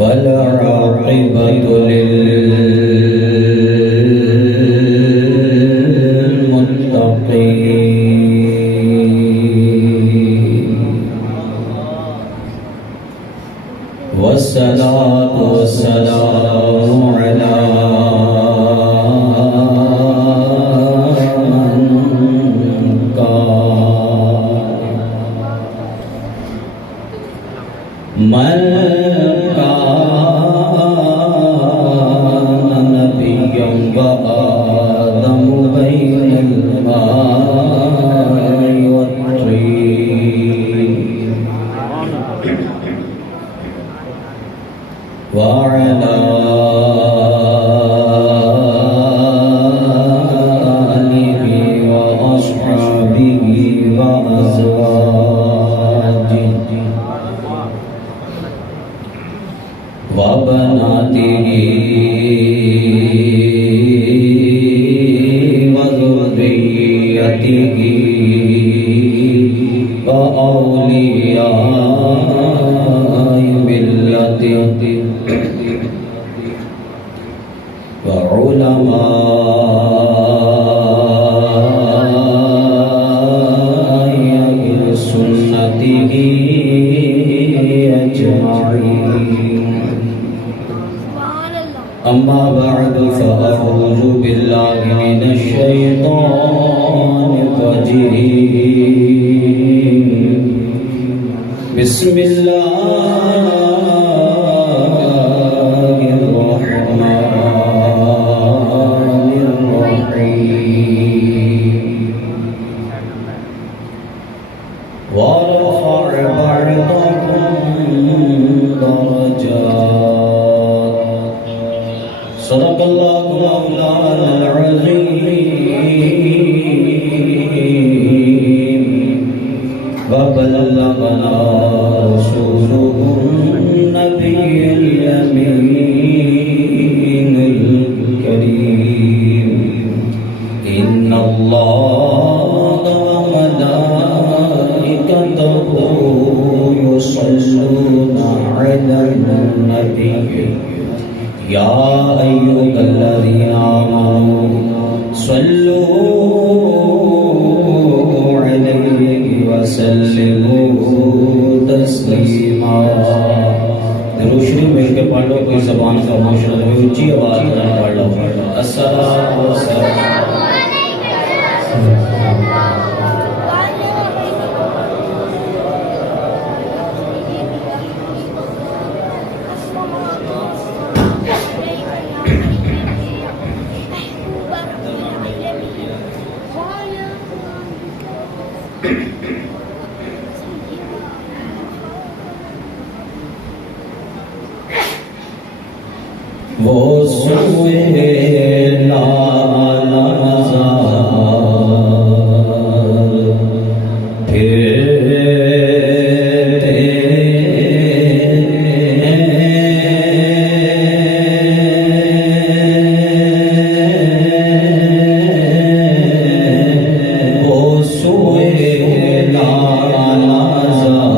والعاقبة للمتقين والصلاة والسلام على من كان نبيا وآدم بين الماء والطين وعلى آله وأصحابه وأزواجه وبناته وذريته وأولياء ملته وعلماء أهل سنته أجمعين. أما بعد فأعوذ بالله من الشيطان الرجيم. بسم الله الرحمن الرحيم. ورفع بعضكم درجات. صدق الله مولانا العظيم وبلغنا رسوله النبي الأمين الكريم. إن الله وملائكته يصلون على النبي يا أيها الذين آمنوا صلوا عليه وسلموا تسلیما. درود شریف مل کے پڑھ لو، کوئی زبان خاموش نہ رہے، اونچی آواز میں پڑھ لو. السلام وہ سوئے لالا نظار پھرتے وہ سوئے لالا نظار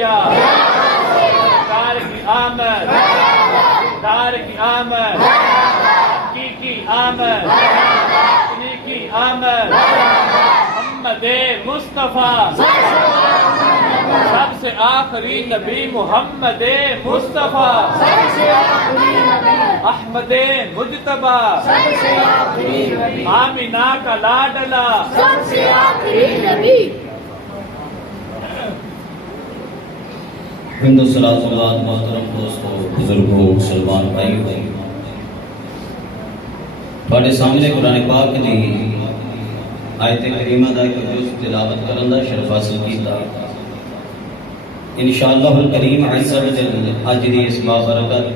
غوثیہ سرکار کی آمد دار کی آمد حقیقی آمد تکنیکی آمد محمد مصطفیٰ سب سے آخری نبی محمد مصطفیٰ احمد مجتبیٰ آمینہ کا لاڈلا سب سے آخری نبی حمد و صلاۃ و بعد محترم دوستوں بزرگوں مسلمان بھائیو تواڈے سامنے قرآن پاک دی آیت کریمہ دا ایک جز تلاوت کرن دا شرف حاصل کیتا انشاءاللہ الکریم عز و جل اج دی اس بابرکت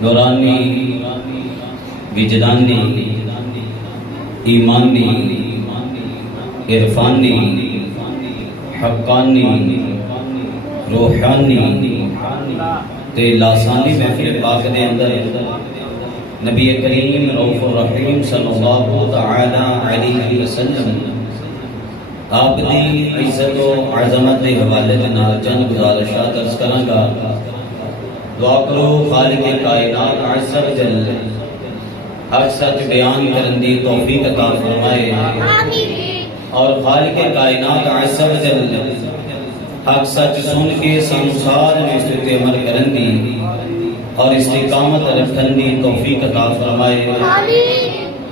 نورانی وجدانی ایمانی عرفانی حقانی روحانی تے لاسانی محفل پاک دے اندر نبی کریم رؤوف الرحیم صلی اللہ تعالی علیہ وسلم آپ دی عزت و عظمت دے حوالے دے نال چند گزارشات عرض کراں گا دعا کرو خالق کائنات عز و جل حق سچ بیان کرن دی توفیق عطا فرمائے اور خالق کائنات عز و جل حق سچ سن کے سنسار میں اس پہ عمل کرن دی اور استقامت رکھن دی توفیق عطا فرمائے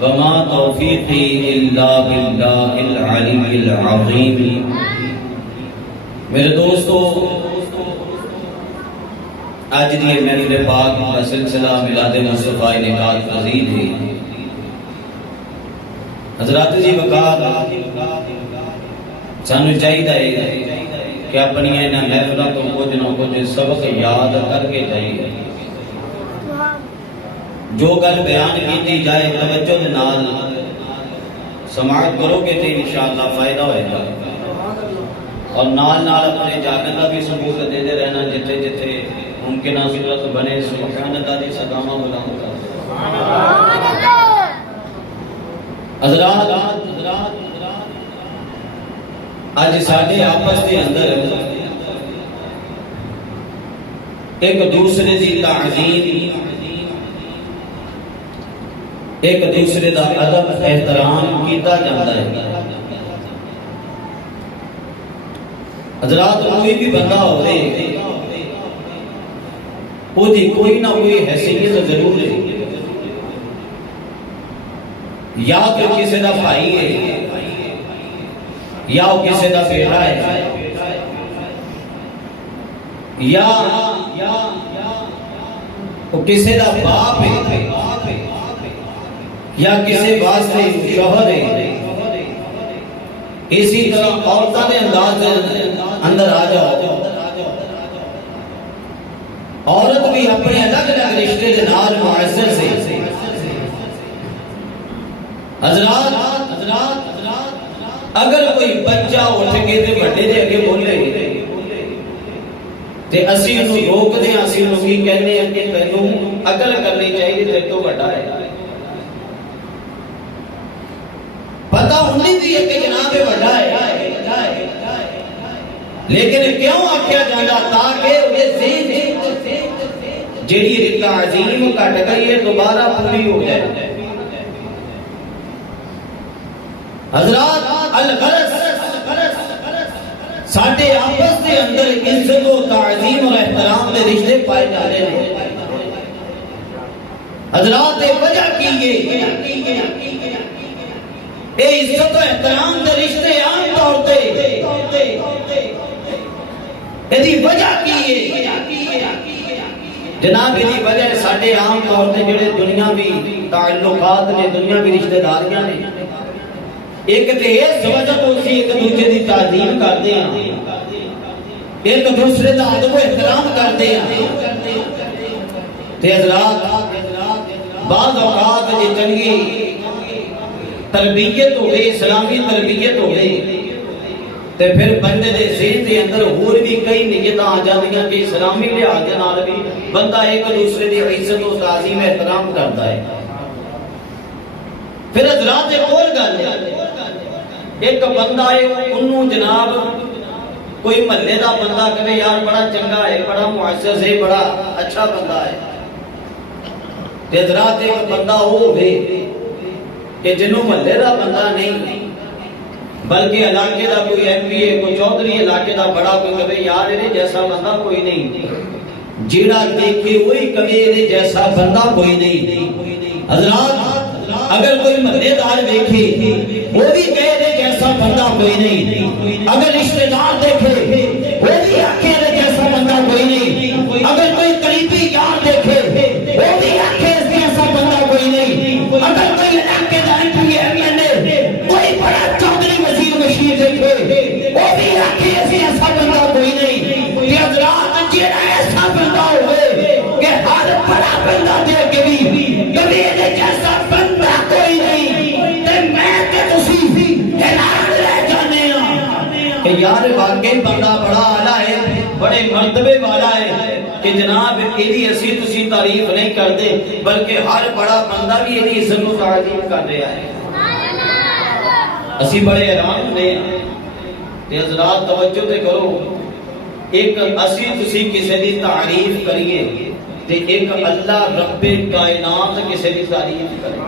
وما توفیقی الا باللہ العلی العظیم میرے دوستو آج دی محفل پاک کا سلسلہ میلاد مصطفیٰ نکات فضیل ہے حضرات جی وقات سانو چاہیے کہ اپنی انہاں محفلاں تو کچھ نہ کچھ سبق یاد کر کے جائیے جو گل بیان کی جائے توجہ دے نال سماعت کرو گے تو انشاءاللہ فائدہ ہوئے گا اور نال نال اپنے جاگن کا بھی ثبوت دے دے رہنا جتھے جتھے ممکنہ صورت بنے سبحان اللہ دی صدامہ بلند کر حضرات آج ساڑھے آپس کے اندر ایک دوسرے دی تعظیم ایک دوسرے دا ادب احترام کیتا جاتا ہے حضرات کوئی بھی بندہ ہوئے وہ دی کوئی نہ کوئی حیثیت ضرور ہے یا تو کسی دا بھائی ہے یا وہ کسی دا بیٹا ہے یا وہ کسی دا باپ ہے یا کسی واسطے شوہر ہے اسی طرح عورتوں کے انداز اندر آ جاؤ عورت بھی اپنے الگ الگ رشتے کے نال معزز سے حضرات اگر کوئی بچہ اٹھ کے تے بڑے دے اگے بولے تے اسی انہوں روک دیں اسی انہوں کی کہنے ہیں کہ تینوں عقل کرنی چاہیے تے تو بڑا ہے پتہ انہیں بھی ہے کہ جناب بڑا ہے لیکن کیوں آکھیا جانا تاکہ انہیں ذہن جیڑی رکھا عظیم کٹ گئی ہے دوبارہ پوری ہو جائے حضرات الغرض ساڑھے آپس کے اندر عزت و تعظیم اور احترام میں رشتے پائے جا رہے ہیں حضرات وجہ کیے اے عزت و احترام کے رشتے عام طور پہ ایدی وجہ کیے جناب ایدی وجہ ساڑھے عام طور پہ جڑے دنیاوی تعلقات نے دنیاوی رشتہ داریاں نے ایک تے اس وجہ تو اسی ایک دوسرے دی تعظیم کرتے ہیں ایک دوسرے دا ادب و احترام کرتے ہیں تے حضرات بعض اوقات جی چنگی تربیت ہو گئی اسلامی تربیت ہو گئی تے پھر بندے دے ذہن دے اندر اور بھی کئی نیتاں آ جاندیاں کہ اسلامی لحاظ دے نال بھی بندہ ایک دوسرے دی عزت و تعظیم احترام کرتا ہے پھر حضرات ایک اور گل ہے ایک بندہ ہے انہوں جناب کوئی محلے دا بندہ کہے یار بڑا چنگا ہے، بڑا معزز ہے، بڑا اچھا بندہ ہے، تے حضرات ایک بندہ وہ ہوئے کہ جنہوں محلے دا بندہ نہیں بلکہ علاقے دا کوئی ایم پی ہے، کوئی چودھری علاقے دا بڑا کوئی کہے یار یہ جیسا بندہ کوئی نہیں، جیڑا دیکھے وہی کہے یہ جیسا بندہ کوئی نہیں۔ حضرات اگر کوئی محلے دار دیکھے وہ بھی کہے یہ جیسا بندہ کوئی نہیں، اگر رشتہ دار دیکھے وہ بھی آکھے یہ جیسا بندہ کوئی نہیں، اگر کوئی قریبی یار دیکھے وہ بھی آکھے اس جیسا بندہ کوئی نہیں، اگر کوئی علاقے دار کوئی بڑا چودھری وزیر مشیر دیکھے وہ بھی آکھے ایسا بندہ کوئی نہیں۔ یہ حضرات جیڑا ایسا بندہ ہوئے کہ ہر بڑا بندہ دیکھ بھی کبھی یہ جیسا بندہ کوئی نہیں، تے میں تے تسی حیران رہ جانے ہاں کہ یار واقعی بندہ بڑا اعلیٰ ہے، بڑے مرتبے والا ہے کہ جناب ایدی اسی تسی تعریف نہیں کرتے بلکہ ہر بڑا بندہ بھی ایدی عزت و تعریف کر رہا ہے۔ اسی بڑے حیران ہونے ہیں کہ حضرات توجہ تے کرو، ایک اسی تسی کسی دی تعریف کریے تے ایک اللہ رب کائنات کسی دی تعریف کرے،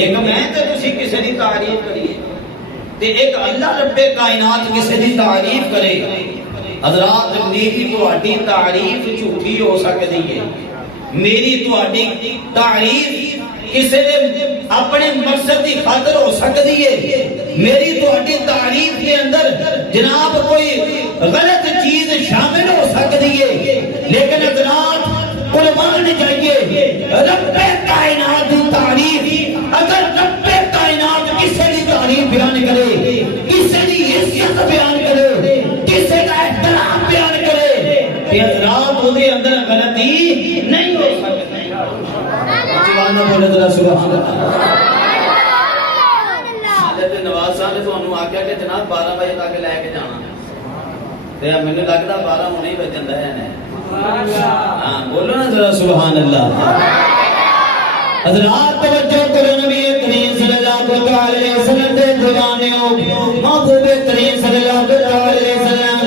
ایک میں تے تسی کسی دی تعریف کریے تے ایک اللہ رب کائنات کسی دی تعریف کرے۔ حضرات میری تہاڈی تعریف جھوٹی ہو سکتی ہے، میری تہاڈی تعریف کسی نے اپنے مقصد کی خاطر ہو سکتی ہے، میری تہاڈی تعریف کے اندر جناب کوئی غلط چیز شامل ہو سکتی ہے، لیکن حضرات قربان جائیے رب کائنات کی تعریف، اگر رب کائنات کسی کی تعریف بیان کرے، کسی کی حیثیت بیان کرے، کسی کا احترام بیان کرے کہ حضرات وہ دے اندر غلطی نہیں ہو سکتی۔ جوانہ بولے ذرا سبحان اللہ۔ حضرت نواز صاحب نے تو انہوں آگیا کہ جناب 12 بجے تک لے کے جانا تے میں نے لگتا 12 ہونے ہی بجن رہے ہیں۔ ہاں بولو نا ذرا سبحان اللہ۔ حضرات توجہ کرو، نبی کریم صلی اللہ علیہ وسلم دے دیوانیوں، محبوب کریم صلی اللہ علیہ وسلم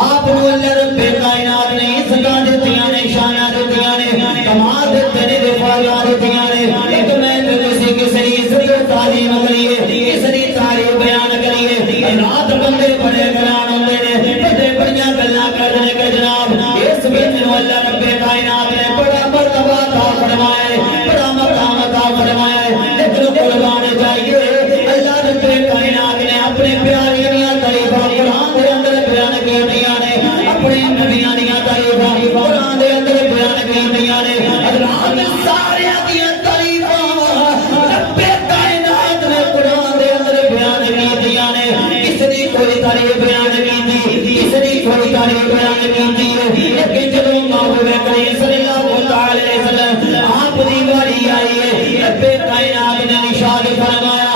آپ کو اللہ رب کائنات نے سکھا دیتیاں نے، شانہ دیتیاں نے، کمال دیتے نے، دفاعیاں دیتیاں نے، ایک میں تو کسی کسی عزت و تعلیم کریے، کسی تعریف بیان کریے، رات بندے بڑے گران ہوتے نے، بڑے بڑیاں گلاں کرنے کے جناب اس بچ اللہ رب کائنات نے بڑا مرتبہ عطا فرمایا ہے، بڑا مقام عطا فرمایا ہے، لیکن قربان جائیے اللہ رب کائنات نے اپنے پیاریاں تعریفاں قرآن دے اندر بیان کیتیاں نے، اپنے نبیاں دیاں تعریفاں قرآن دے اندر بیان کیتیاں نے، حضرات سارے دیاں تعریفاں رب کائنات نے قرآن دے اندر بیان کیتیاں نے، کسی دی کوئی تعریف بیان کیتی، کسی دی کوئی تعریف بیان کیتی، لیکن جدوں محبوب کریم صلی اللہ علیہ وسلم آپ دی باری آئی ہے، رب کائنات نے ارشاد فرمایا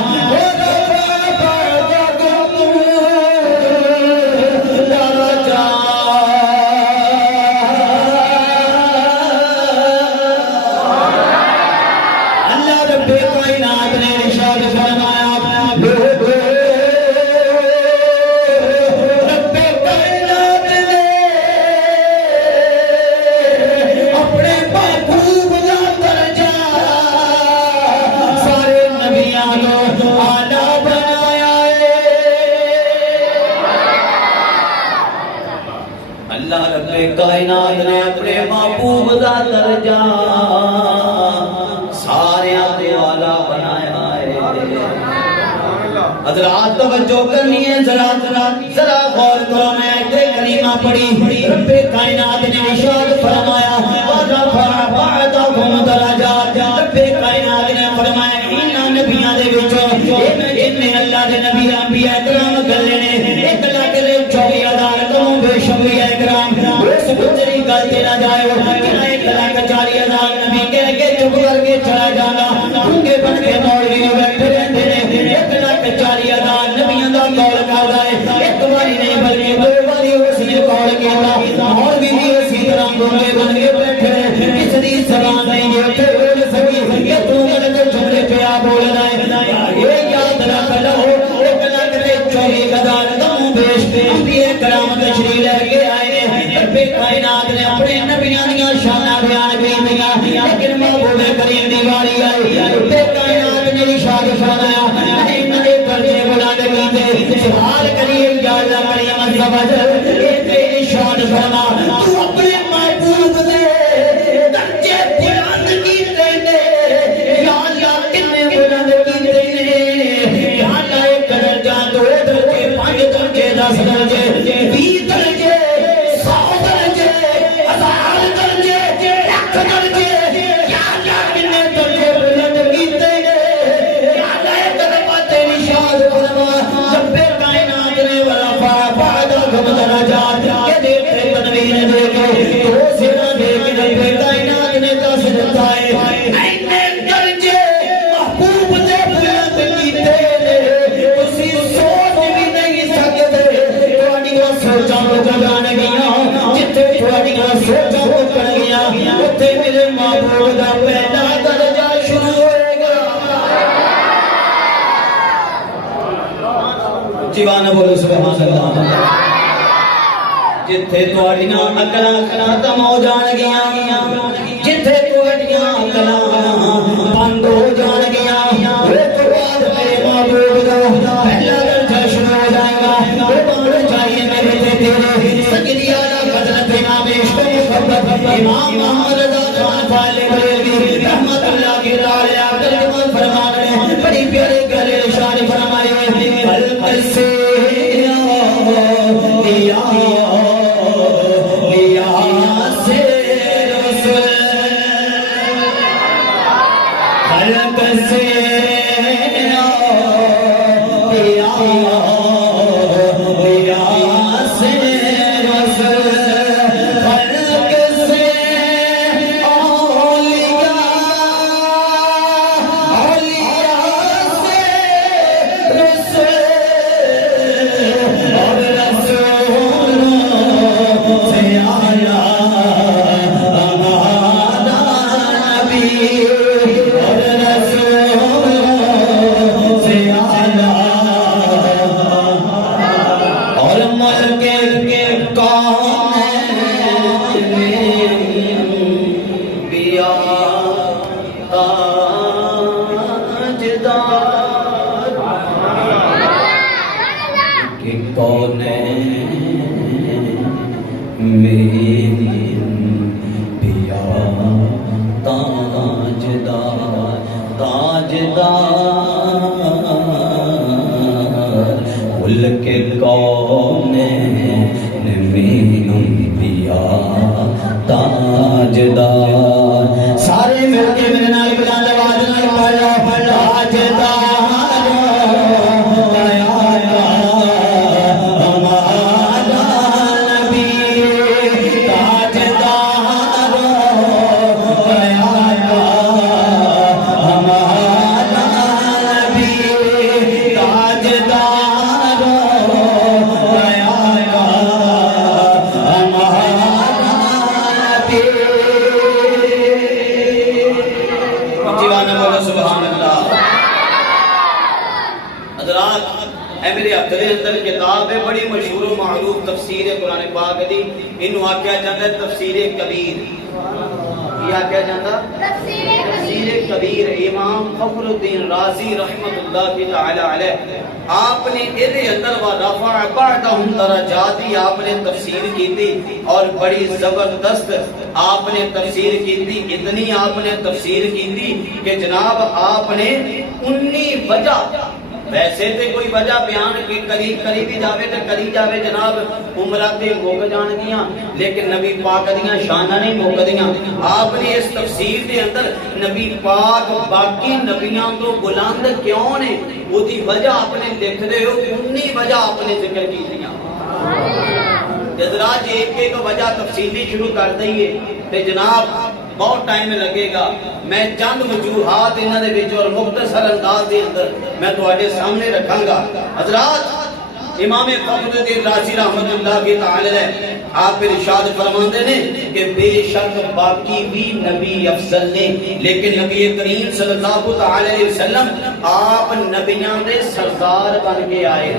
کائنات نے اپنے محبوب دا درجہ سارے تے والا بنایا ہے۔ حضرات توجہ کرنی ہے، ذرا غور کرو، میں ایک کلمہ پڑھی، رب کائنات نے ارشاد فرمایا وَرَفَعَ بَعْضَكُمْ دَرَجَاتٍ، رب کائنات نے فرمایا ان نبیوں دے وچوں ان اللہ دے نبی انبیاء کرام گلے نے 1,24,000 تو بے شمار کرام اس گزری گل تے نہ جائے، کہ 1,40,000 نبی کہہ کے چپ کر کے چلا جانا، ڈونگے بن کے مولوی بیٹھے رہتے نے، 1,40,000 نبیوں دا قول کردا ہے، ایک باری نہیں بلکہ دو باری اسی قول کیتا، مولوی بھی اسی طرح ڈونگے بن کے بیٹھے ہیں، کس دی زبان نہیں ہے بول سکی کہ تو غلط جملے پہ بول رہا ہے، یہ یاد رکھ لو 1,24,000 کائنات نے اپنے نبیاں دیاں شاناں بیان کیتیاں لیکن محبوب کریم دی واری آئی تے کائنات نے ارشاد فرمایا انہاں دے درجے بلند کیتے سوال کریم یا اللہ کریم عز و جل تے ارشاد فرما تو اپنے محبوب دے درجے بلند کیتے نے یا اللہ کتنے بلند کیتے نے یا اللہ ایک درجہ دو درجے پانچ درجے 10 درجے 20 درجے 100 درجے 1000 درجے 1 درجے یا اللہ کتنے درجے بلند کیتے نے یا اللہ ایک دفعہ تیری شاد فرما جب کائنات نے ورفع بعدهم درجات کے دیتے تنویر دے کے تو سنا دے کے جب کائنات نے دس دیتا ہے اینے درجے محبوب دے بلند کیتے نے اسی سوچ بھی نہیں سکتے تھوڑی کو سوچاں کو جگان گیا جتے تھوڑی کو سوچاں کو کر گیا اتنے میرے محبوب دا پہلا درجہ شروع ہوئے گا جیوانا بولو سبحان اللہ جتھے تواڈیاں عقلاں ختم ہو جان گیاں جتھے تواڈیاں عقلاں بند ہو جان گیاں اس تو بعد میرے محبوب دا پہلا درجہ شروع ہو جائے گا وہ بندے چاہیے میرے تے تیرے سجدی اعلی حضرت امام عشق محبت امام محمد رضا خان فاضل بریلوی رحمت اللہ کی علیہ ترجمہ فرما رہے ہیں بڑی پیارے گل ارشاد فرمائے قلب سے سارے مل کے میرے نال بلند آواز نال پڑھو کتاب ہے بڑی مشہور و معروف تفسیر قرآن پاک دی انہوں آکھیا جاندہ تفسیر کبیر یہ آکھیا جاندہ تفسیر کبیر امام فخر الدین رازی رحمت اللہ کی تعالی علیہ آپ نے ادھے اندر و رفع بعدهم درجاتی آپ نے تفسیر کی تھی اور بڑی زبردست آپ نے تفسیر کی تھی اتنی آپ نے تفسیر کی تھی کہ جناب آپ نے 19 وجہ ویسے تے کوئی وجہ بیان کی قریبی جاوے تے کری جاوے جناب عمرہ تے موگ جان گیاں لیکن نبی پاک دیاں شانہ نہیں موگ دیاں آپ نے اس تفسیر دے اندر نبی پاک باقی نبیان تو بلند کیوں نے وہ دی وجہ آپ نے لکھ دے ہو 19 وجہ آپ نے ذکر کی دیاں حضرات ایک وجہ تفصیلی شروع کر دئیے تے جناب بہت ٹائم لگے گا میں چند وجوہات انہاں دے وچ اور مختصر انداز دے اندر میں تواڈے سامنے رکھاں گا حضرات امام فخر الدین رازی رحمۃ اللہ کی تعالی علیہ آپ ارشاد فرماندے نے کہ بے شک باقی بھی نبی افضل نے لیکن نبی کریم صلی اللہ تعالی علیہ وسلم آپ نبیاں دے سردار بن کے آئے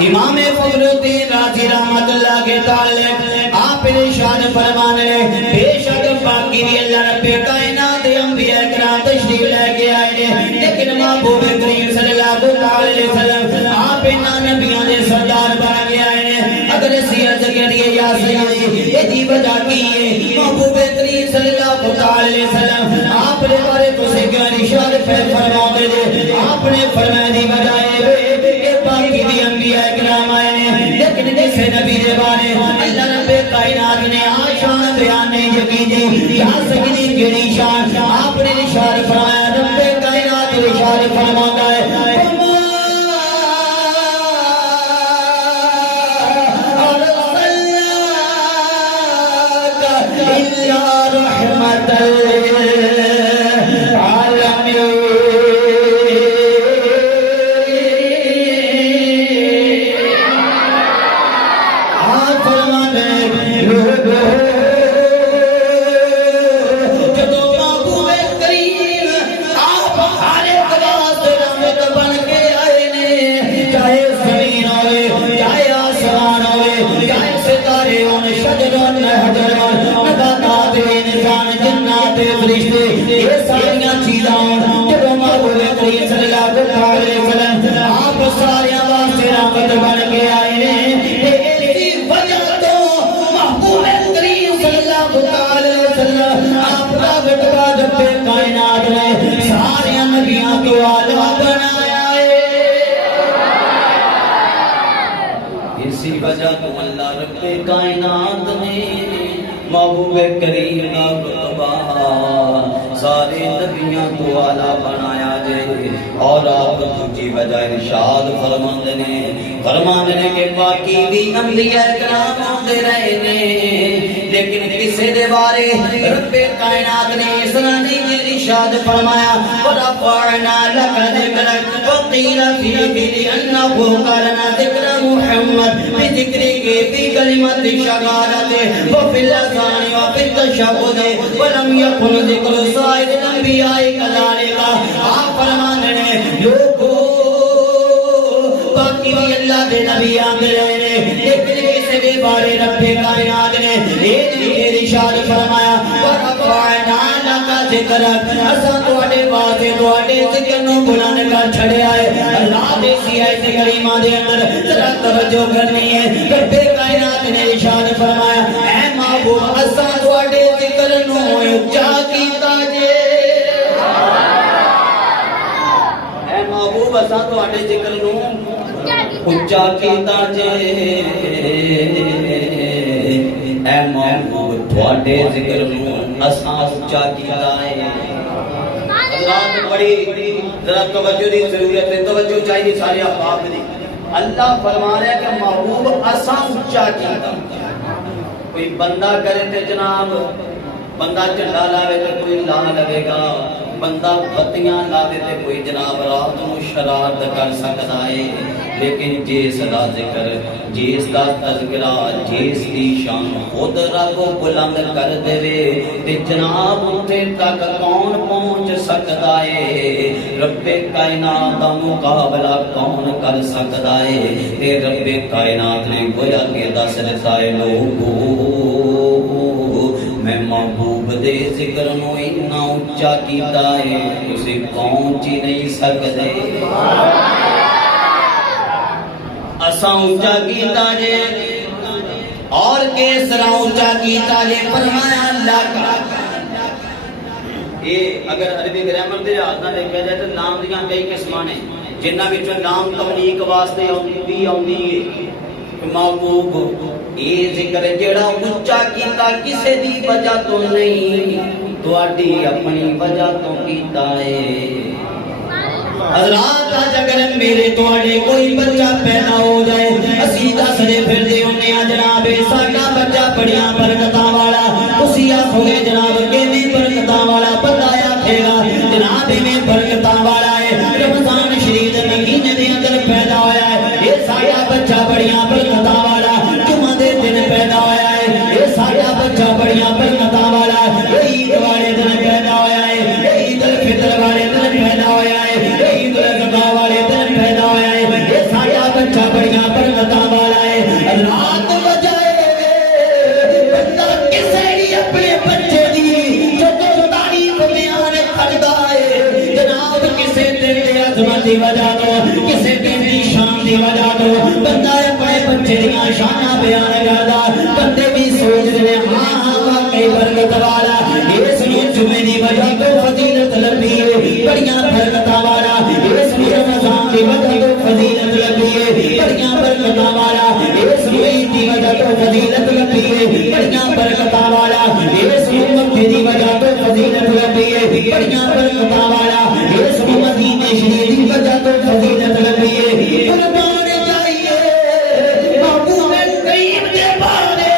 امام فخر الدین رازی رحمت اللہ کے تعلق آپ ارشاد فرمانے بے شک باقی بھی اللہ رب کائنات انبیاء کرام تشریف لے کے آئے لیکن محبوب کریم صلی اللہ علیہ وسلم آپ نبیوں نے سردار بن کے آئے اگر سیرت کریے یا سیدی یہ دی وجہ کی ہے محبوب کریم صلی اللہ علیہ وسلم آپ نے بارے کو سے کیا ارشاد فرما دے آپ نے فرمایا دی وجہ ہے باقی بھی انبیاء کرام آئے ہیں لیکن جسے نبی دے بارے اللہ رب کائنات نے آشان بیان نہیں کی دی یا سکتی گری شان آپ نے ارشاد فرمایا رب کائنات ارشاد فرماتا ہے اللہ رب کائنات نے محبوب کریم کا رتبہ سارے نبیوں کو اعلیٰ بنایا جائے اور آپ دوسری وجہ ارشاد فرماندے کہ باقی بھی انبیاء کرام آتے رہے نے لیکن کسی دے بارے رب کائنات نے اس طرح ارشاد فرمایا ورفعنا لك ذکرک وقیل فیہ لأنه قالنا ذکر محمد بذکرہ فی کلمت شغالت وفی اللسان وفی التشہد ولم یکن ذکر سائر الانبیاء کذالک آپ فرمانے لوگو باقی بھی اللہ دے نبی آتے رہے لیکن کسی دے بارے رب کائنات نے ارشاد فرمایا ورفعنا لك ذکرک اساں تواڈے واسطے تواڈے ذکر نو بلند کر چھڑیا ہے اللہ دے سی ایت کریمہ دے اندر ذرا توجہ کرنی ہے رب کائنات نے ارشاد فرمایا اے محبوب اساں تواڈے ذکر نو اونچا کیتا جے اے محبوب اساں تواڈے ذکر نو اونچا کیتا جے اے محبوب تواڈے ذکر نو اساں اونچا کیتا ہے حضرات بڑی ذرا توجہ دی ضرورت ہے توجہ چاہیے سارے احباب دی اللہ فرما رہا ہے کہ محبوب اساں اونچا کیتا کوئی بندہ کرے تے جناب بندہ جھنڈا لاوے تے کوئی لا لگے گا بندہ بتیاں لا دے تے کوئی جناب رات نو شرارت کر سکدا ہے لیکن جس دا ذکر جس دا تذکرہ جس دی شان خود رب بلند کر دے تے جناب اتے تک کون پہنچ سکدا ہے رب کائنات دا مقابلہ کون کر سکدا ہے تے رب کائنات نے گویا کہ دس دتا ہے لوگو میں محبوب دے ذکر نو اتنا اونچا کیتا ہے تسی پہنچ ہی نہیں سکدے اساں اونچا کیتا جے اور کس طرح اونچا کیتا جے فرمایا اللہ کا یہ اگر عربی گرامر دے لحاظ نال دیکھا جائے تو نام دیاں کئی قسماں نے جنہاں وچوں نام تونیک واسطے بھی آوندی ہے محبوب یہ ذکر جڑا اونچا کیتا کسے دی وجہ تو نہیں تواڈی اپنی وجہ تو کیتا ہے حضرات آج اگر میرے تواڈے کوئی بچہ پیدا ہو جائے اسی دسدے پھردے ہونے جناب ساڈا بچہ بڑیاں برکتاں والا تسی آکھو گے جناب کیویں برکتاں والا بندہ آکھے گا جناب میں برکتاں والا ہے رمضان شریف دے مہینے دے اندر پیدا ہویا ہے یہ ساڈا بچہ بڑیاں برکتاں والا جمعہ دے دن پیدا ہویا ہے یہ ساڈا بچہ بڑیاں برکتاں والا عید والے دن پیدا ہویا ہے عید الفطر والے دن پیدا ہویا ہے عید الاضحیٰ والے دن پیدا ہویا ہے یہ ساڈا بچہ بڑیاں برکتاں شانہ بیان کردا بندے بھی سوچ رہے ہاں واقعی برکت والا اس جمعے دی وجہ تو فضیلت لبھی ہے بڑیاں برکتاں والا اس رمضان دی وجہ تو فضیلت لبھی ہے بڑیاں برکتاں والا اس عید دی وجہ تو فضیلت لبھی ہے بڑیاں برکتاں والا اس مکے دی وجہ تو فضیلت لبھی ہے بڑیاں برکتاں والا اس مدینے شریف دی وجہ تو فضیلت لبھی ہے قربان جائیے محبوب کریم دے بارے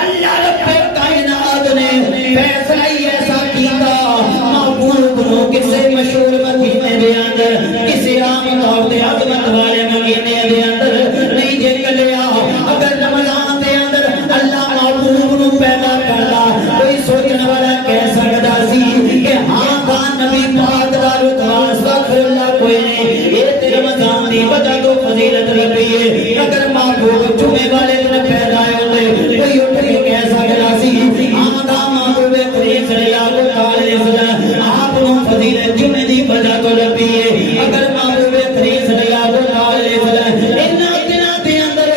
اللہ رب کائنات نے فیصلہ ایسا کیتا محبوب نو کسے مشہور مدینے دے اندر کسے عام طور تے عظمت والے مدینے دے اندر نہیں جے کلیا اگر رمضان دے اندر اللہ محبوب نو پیدا کردا کوئی سوچن والا کہہ سکدا سی کہ ہاں خان نبی پاک دا رتبہ استغفر اللہ کوئی نہیں یہ تے رمضان دی وجہ تو فضیلت لبھی ہے اگر محبوب جمعے والے دن پیدا ہوئے کوئی اٹھ کے کہہ سکدا سی ہاں خان محبوب کریم صلی اللہ علیہ وسلم آپ نو فضیلت جمعے دی وجہ تو لبھی ہے اگر محبوب کریم صلی اللہ علیہ وسلم انہاں دناں دے اندر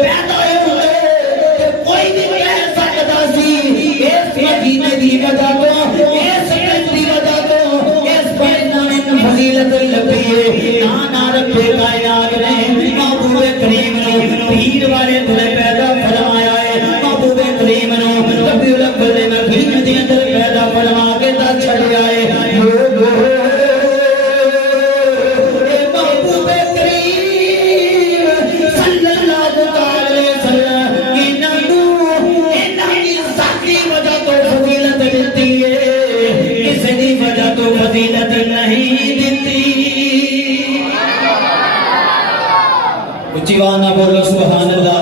پیدا ہوئے کہ کوئی نہیں کہہ سکدا سی اس مدینے دی وجہ تو اس مدینے دی وجہ تو اس بڑے فضیلت لبھی ہے نانا رب کائنات نے محبوب کریم نو پیر والے دن پیدا فرمایا ہے محبوب کریم نو ربیع الاول دے مہینے دے اندر پیدا فرما کے تا چھڑیا ہے محبوب کریم صلی اللہ علیہ وسلم انہاں دی ذاتی وجہ تو فضیلت ملتی ہے کسی دی وجہ تو فضیلت نہیں ملتی اچھی وانا بولو سبحان اللہ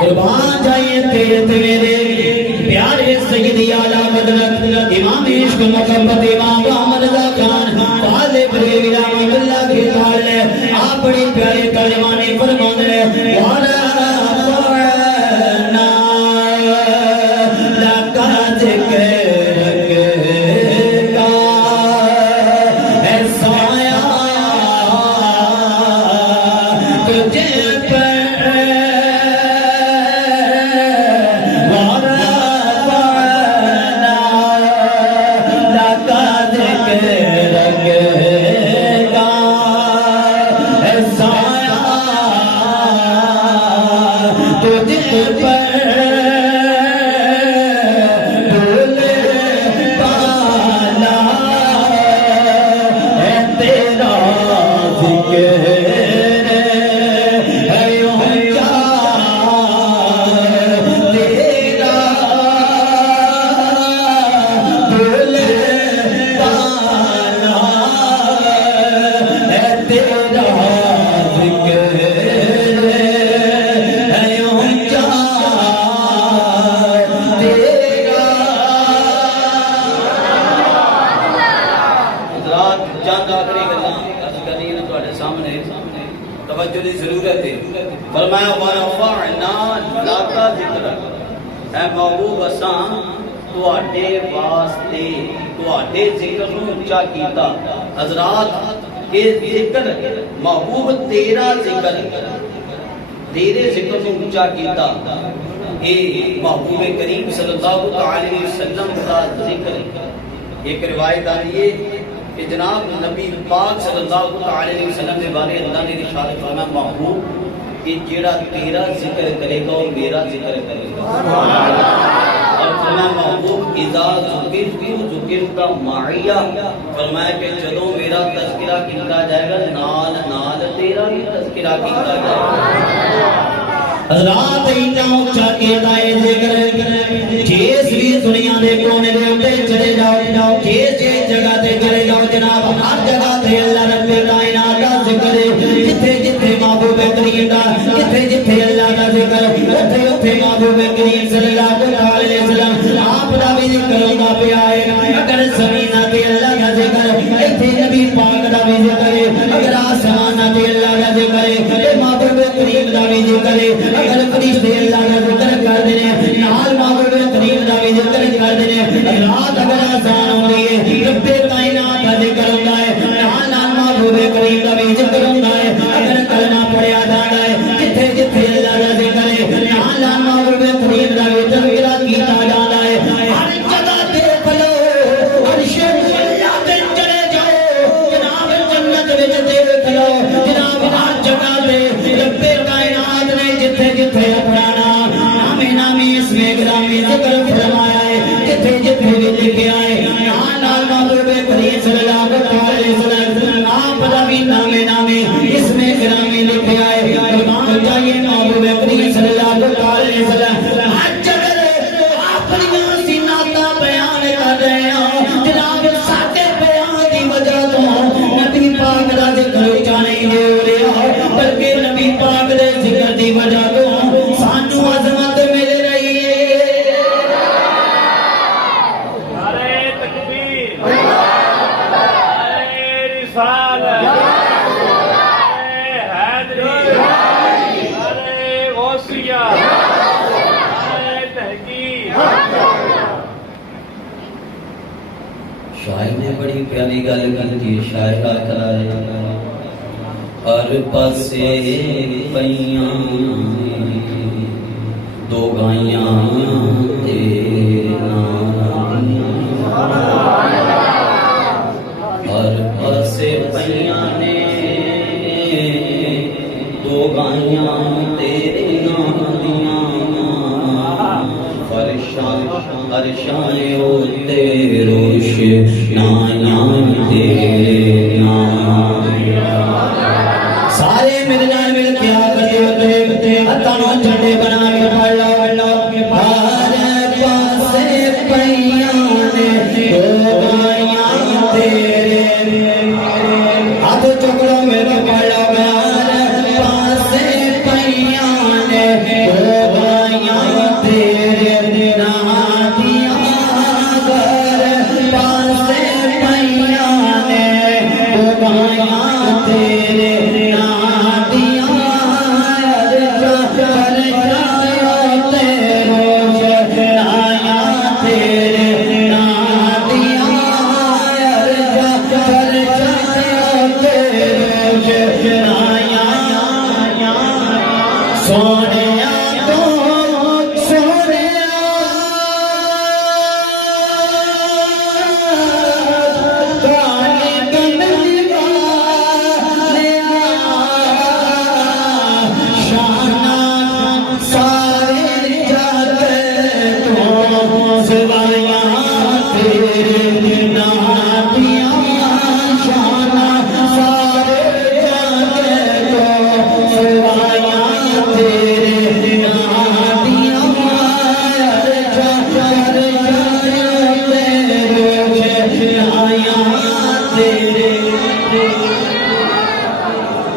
قربان جائیے تیرے میرے پیارے سیدی اعلیٰ مدنت امام عشق محبت امام احمد رضا خان والے بریلوی رحمۃ اللہ کے تعالی آپ بڑی پیارے ترجمانی فرمانے والا توجہ دی ضرورت ہے فرمایا ورفعنا لک ذکرک اے محبوب اساں تواڈے واسطے تواڈے ذکر نو اونچا کیتا حضرات یہ ذکر محبوب تیرا ذکر تیرے ذکر نو اونچا کیتا اے محبوب کریم صلی اللہ علیہ وسلم کا ذکر ایک روایت آ رہی ہے کہ جناب نبی پاک صلی اللہ علیہ وسلم نے بارے اللہ نے ارشاد فرمایا محبوب کہ جیڑا تیرا ذکر کرے گا اور میرا ذکر کرے گا اور فرمایا محبوب اذا ذکرت معیہ فرمایا کہ جدوں میرا تذکرہ کیتا جائے گا نال نال تیرا بھی تذکرہ کیتا جائے گا رات انجاؤں چاکے دائے ذکر جیس بھی دنیا دے کونے دے اندر چلے جاؤ جیس جگہ تے چلے جاؤ جناب ہر جگہ تے اللہ رب کائنات کا ذکر جتھے جتھے محبوب کریم دا جتھے اللہ کا ذکر اوتھے محبوب کریم صلی اللہ علیہ وسلم آپ دا بھی ذکر ہوندا پیا ہے اگر زمین تے اللہ کا ذکر ایتھے نبی پاک دا بھی ذکر اگر آسمان تے اللہ کا ذکر محبوب کریم دا بھی ذکر اگر فرشتے اللہ کا ذکر کر دینے نال محبوب کریم دا بھی ذکر کر دینے رات اگر آسان ہوندی ہے رب کائنات کا ذکر ہوندا ہے نال محبوب کریم دا بھی ذکر ہوندا ہے اگر کلمہ پڑھیا جاندا ہے جتھے جتھے جتھے جتھے اپنا نام نامی اس میں گرامی ذکر فرمایا ہے جتھے جتھے بھی لکھیا ہے نال محبوب کریم صلی اللہ علیہ وسلم آپ دا بھی نام نامی اس میں گرامی لکھیا ہے ایمان چاہیے محبوب کریم صلی اللہ علیہ وسلم آج اگر اپنی سیناتا بیان کر رہے ہیں جناب ساتے بیان کی وجہ تو نبی پاک دا ذکر اچھا نہیں دے رہا بلکہ نبی پاک دے ذکر دی وجہ تو سانو عظمت مل رہی ہے نعرہ تکبیر نعرہ رسالت نعرہ حیدری نعرہ غوثیہ نعرہ تحقیق شاعر نے بڑی پیاری گل کی شاعر کا کرا ہر پاسے پیاں دو گائیاں تیرے نام ہر پاسے پیاں نے دو گائیاں تیرے نام دیاں فرشان فرشانے ہوتے روش نایاں تیرے نام سارے مل جائے مل کے آگے اتنا جھنڈے بنا کے پڑھ لو ہر پاسے پیاں دو گائیاں تیرے ہاتھ چکڑوں میں پڑھ لو ہر پاسے پیاں دو گائیاں تیرے نادیاں ہر پاسے پیاں دو گائیاں تیرے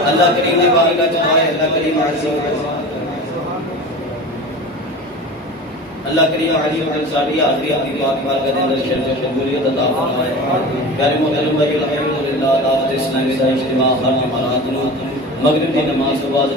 اللہ کریم نے بارگاہ چاہے اللہ کریم اللہ کریم علیہ الانصاری حاضری اپنی پاک بارگاہ کے اندر شرف قبولیت عطا فرمائے پیارے محترم بھائی الحمدللہ دعوت اسلامی کا اجتماع ہر جمعرات نو مغرب کی نماز کے بعد